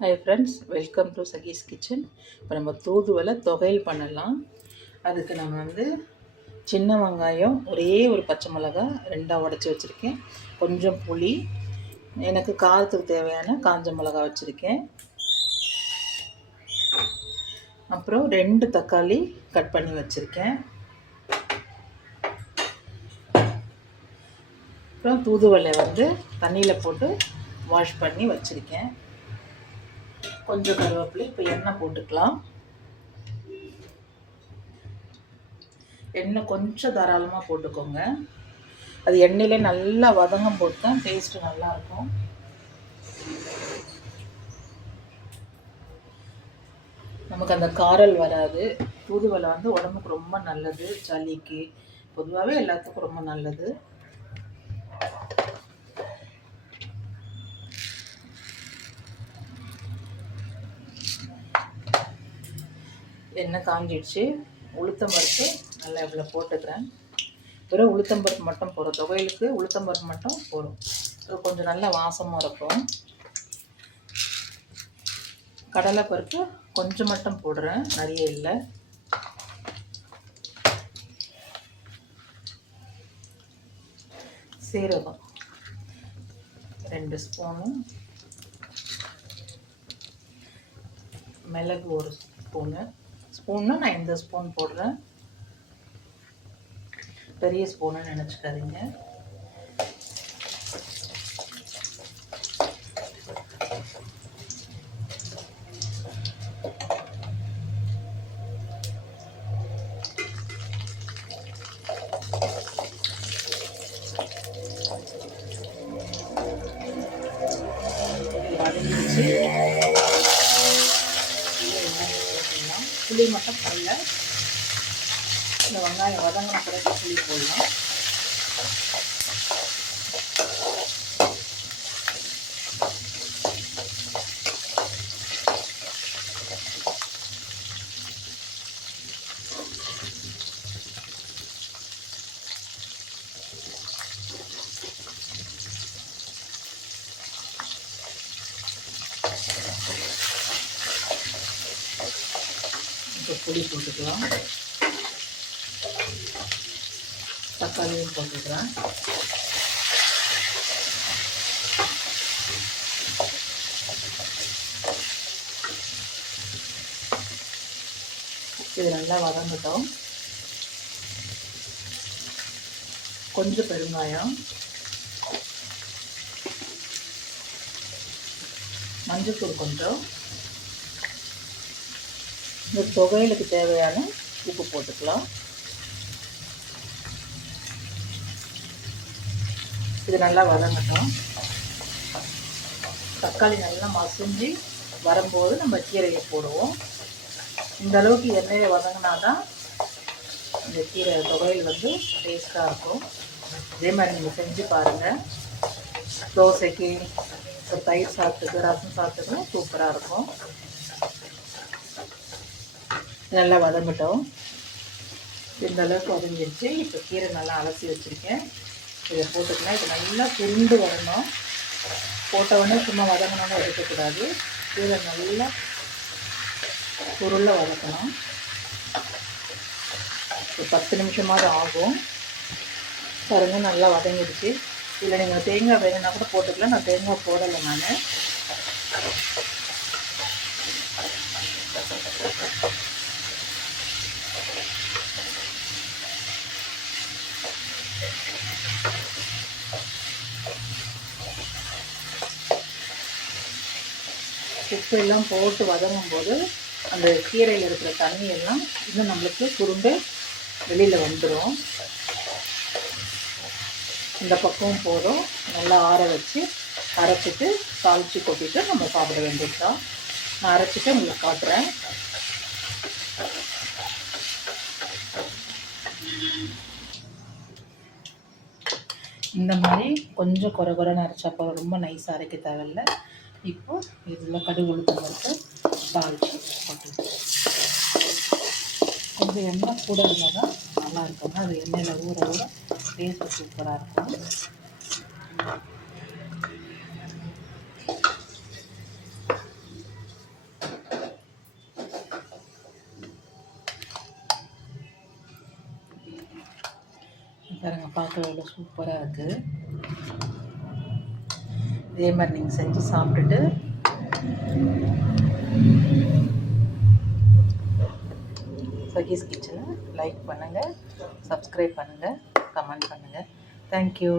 Hi friends, welcome to சகீஸ் kitchen. இப்போ நம்ம தூதுவளை தொகையல் பண்ணலாம். அதுக்கு நம்ம சின்ன வெங்காயம், ஒரே ஒரு பச்சை மிளகாய் 2ஆக உடச்சி வச்சுருக்கேன். கொஞ்சம் புளி, எனக்கு காரத்துக்கு தேவையான காஞ்ச மிளகாய் வச்சுருக்கேன். அப்புறம் 2 தக்காளி கட் பண்ணி வச்சுருக்கேன். அப்புறம் தூதுவளை தண்ணியில் போட்டு வாஷ் பண்ணி வச்சுருக்கேன். கொஞ்சம் கருவேப்பிலை. இப்போ எண்ணெய் போட்டுக்கலாம். எண்ணெய் கொஞ்சம் தாராளமாக போட்டுக்கோங்க. அது எண்ணெயிலே நல்லா வதங்கும் போட்டு தான் டேஸ்ட்டு நல்லாயிருக்கும். நமக்கு அந்த காரல் வராது. தூதுவளை உடம்புக்கு ரொம்ப நல்லது. சளிக்கு பொதுவாகவே எல்லாத்துக்கும் ரொம்ப நல்லது. எண்ணெய் காஞ்சிடுச்சு. உளுத்தம்பருப்பு நல்லா இவ்வளோ போட்டுக்கிறேன். வெறும் உளுத்தம்பருப்பு மட்டும் போடும். தொகையிலுக்கு உளுத்தம்பருப்பு மட்டும் போடும். அது கொஞ்சம் நல்லா வாசமாக இருக்கும். கடலைப்பருப்பு கொஞ்சம் மட்டும் போடுறேன், நிறைய இல்லை. சீரகம் 2 ஸ்பூனு, மிளகு 1 ஸ்பூனு. ஸ்பூன்னா நான் இந்த ஸ்பூன் போடுறேன், பெரிய ஸ்பூனுன்னு நினச்சிக்காதீங்க. புளி மட்டும் போடல. இந்த வெங்காயம் வதங்கின பிறகு புளி போடலாம். இப்போ புளி போட்டுக்கலாம். தக்காளியும் போட்டுக்கிறேன். இது நல்லா வதங்கட்டும். கொஞ்சம் பெருங்காயம், மஞ்சள்தூள் கொஞ்சம், இந்த தொகையிலுக்கு தேவையான உப்பு போட்டுக்கலாம். இது நல்லா வதங்கட்டும். தக்காளி நல்லா மசிஞ்சு வரும்போது நம்ம கீரையை போடுவோம். இந்த அளவுக்கு எண்ணெயை வதங்கினா தான் இந்த கீரை தொகையில் டேஸ்ட்டாக இருக்கும். இதே மாதிரி நீங்கள் செஞ்சு பாருங்கள். தோசைக்கு, தயிர் சாப்பிட்டுக்கு, ரசம் சாப்பிட்டுக்கு சூப்பராக இருக்கும். நல்லா வதங்கட்டும். இந்த அளவுக்கு வதங்கிடுச்சு. இப்போ கீரை நல்லா அலசி வச்சுருக்கேன். இதை போட்டுக்கலாம். இது நல்லா சுருண்டு வரணும். போட்டவுடனே சும்மா வதங்கணும்னு எடுக்கக்கூடாது. கீரை நல்லா சுருள வதக்கணும். ஒரு 10 நிமிஷமாவது ஆகும். பாருங்க, நல்லா வதங்கிடுச்சு. இதில் நீங்கள் தேங்காய் வேணும்னா கூட போட்டுக்கலாம். நான் தேங்காய் போடலை. நான் உப்பு எல்லாம் போட்டு வதங்கும் போது அந்த கீரையில் இருக்கிற தண்ணியெல்லாம் இன்னும் நம்மளுக்கு சுருண்டு வெளியில் வந்துடும். இந்த பக்கமும் போதும். நல்லா ஆற வச்சு அரைச்சிட்டு தாளித்து கொட்டிட்டு நம்ம சாப்பிட வேண்டியதுதான். நான் அரைச்சிட்டு உங்களுக்கு காட்டுறேன். இந்த மாதிரி கொஞ்சம் குறைன்னு அரைச்சா போதும். ரொம்ப நைஸாக அரைக்க தேவையில்லை. இப்போ இதில் கடுகு உளுத்தம் பருப்பு தாளித்து போட்டு கொஞ்சம் எண்ணெய் கூட இருந்தால் தான் நல்லா இருக்குங்க. அது எண்ணெயில் ஊற ஊற டேஸ்ட்டு சூப்பராக இருக்கும். பாருங்க, பார்க்க எவ்வளோ சூப்பராக இருக்குது. இதே மாதிரி நீங்கள் செஞ்சு சாப்பிட்டுட்டு சகீஸ் கிச்சனை லைக் பண்ணுங்கள், சப்ஸ்கிரைப் பண்ணுங்கள், கமெண்ட் பண்ணுங்கள். தேங்க்யூ.